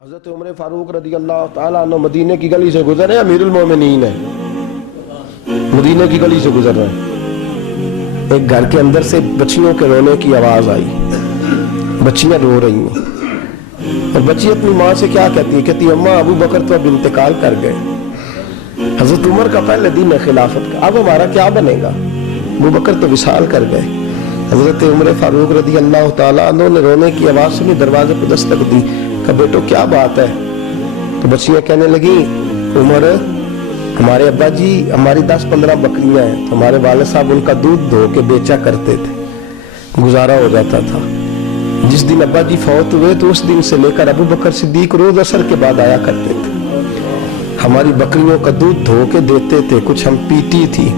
حضرت عمر فاروق رضی اللہ تعالیٰ عنہ مدینے کی گلی سے گزر رہے ہیں، امیر المومنین ہے، مدینے کی گلی سے گزر رہے ہیں، ایک گھر کے اندر سے بچیوں کے رونے کی آواز آئی، بچیاں رو رہی ہیں اور بچی اپنی ماں سے کیا کہتی ہے؟ کہتی اماں ابو بکر تو اب انتقال کر گئے، حضرت عمر کا پہلے دن ہے خلافت کا، اب ہمارا کیا بنے گا؟ ابو بکر تو وصال کر گئے۔ حضرت عمر فاروق رضی اللہ تعالیٰ عنہ نے رونے کی آواز سنی، دروازے پہ دستک دی، کہ بیٹو کیا بات ہے؟ تو بچیاں کہنے لگی عمر ہمارے ابا جی ہماری 10-15 بکریاں ہیں، تو ہمارے والد صاحب ان کا دودھ دھو کے بیچا کرتے تھے، گزارا ہو جاتا تھا۔ جس دن ابا جی فوت ہوئے تو اس دن سے لے کر ابو بکر صدیق روز عصر کے بعد آیا کرتے تھے، ہماری بکریوں کا دودھ دھو کے دیتے تھے، کچھ ہم پیتی تھی،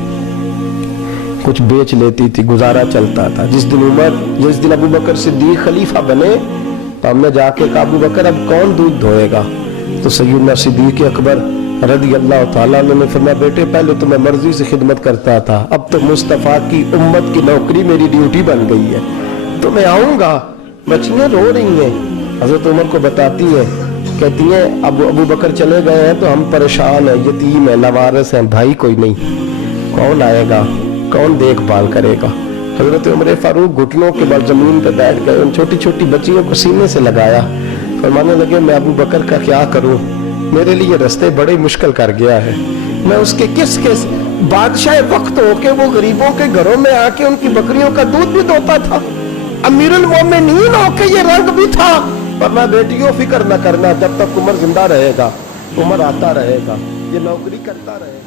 کچھ بیچ لیتی تھی، گزارا چلتا تھا۔ جس دن ابو بکر صدیق خلیفہ بنے تو ہم نے جا کے کہا ابو بکر اب کون دودھ دھوئے گا؟ تو سیدنا صدیق اکبر رضی اللہ تعالیٰ عنہ نے فرمایا بیٹے پہلے تو میں مرضی سے خدمت کرتا تھا، اب تو مصطفیٰ کی امت کی نوکری میری ڈیوٹی بن گئی ہے، تو میں آؤں گا۔ بچیاں رو رہی ہیں، حضرت عمر کو بتاتی ہے، کہتی ہیں اب ابو بکر چلے گئے ہیں تو ہم پریشان ہیں، یتیم ہیں، لاوارث ہیں، بھائی کوئی نہیں، کون آئے گا، کون دیکھ بھال کرے گا؟ حضرت عمر فاروق گھٹنوں کے بل زمین پہ بیٹھ گئے، ان چھوٹی چھوٹی بچیوں کو سینے سے لگایا، فرمانے لگے میں ابو بکر کا کیا کروں، میرے لیے رستے بڑے مشکل کر گیا ہے، میں اس کے کس بادشاہ وقت ہو کے وہ غریبوں کے گھروں میں آ کے ان کی بکریوں کا دودھ بھی دوتا تھا، امیر المومنین ہو کے یہ رنگ بھی تھا۔ فرمایا بیٹیوں فکر نہ کرنا، جب تک عمر زندہ رہے گا، عمر آتا رہے گا، یہ نوکری کرتا رہے گا۔